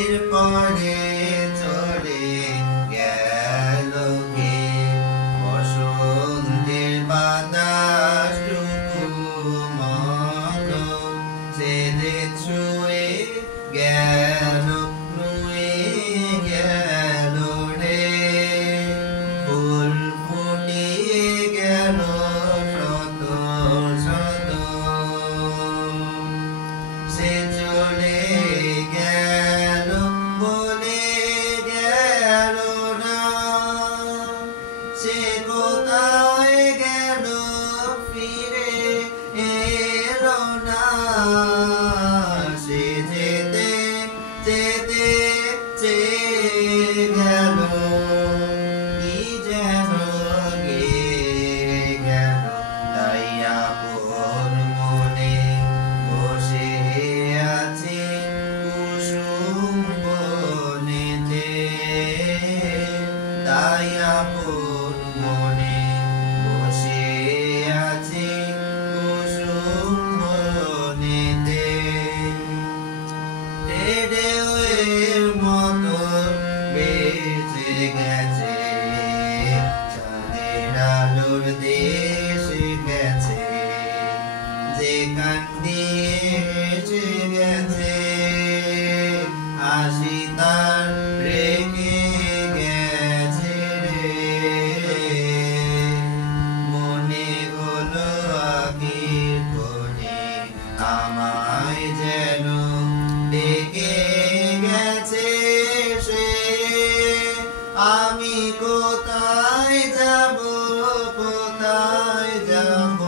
এরপরে চলে গেল কে বসন্তের বাতাসটুকু মতো সে যে ছুঁয়ে গেল নুয়ে গেল রে ফুল ফুটিয়ে গেল শত শত সে চলে গেল বলে গেল না সে কোথায় গেল ফিরে এলো না সে যেতে যেতে চেয়ে গেল কি যেন গেয়ে গেল তাই আপন মনে বসে আছে কুসুম বনেতে তাই আপন মনে বসে আছে কুসুম বনেতে ঢেউয়ের মতো বেঁচে গেছে চাঁদের আলোর দেশ গেছে যেখান দিয়ে এসে গেছে হাসি তার রেখে গেছে রে মনে হলো আখির কোণে আমায় যেন ডেকে গেছে সে আমি কোথায় যাব কোথায় যাব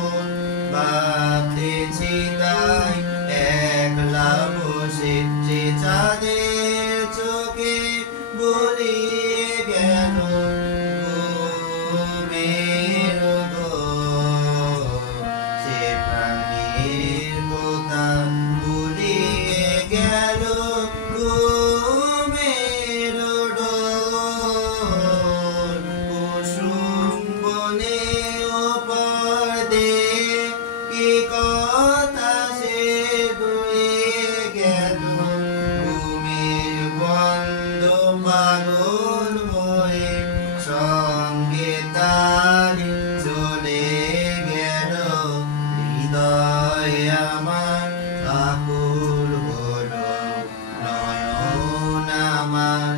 ভাবতেছি তাই একলা বসে যে চাঁদের চোখে বলিয়ে গেল ঘুমের ঘোর সে প্রাণীর কথা বলিয়ে গেল ঘুমের ডোর কুসুম বনে ওপর দিয়ে কি কথা সে বয়ে গেল ঘুমের বন্ধ পাগল হয়ে সঙ্গে তার চলে গেল হৃদয় আমার আকুল হলো নয়ন আমার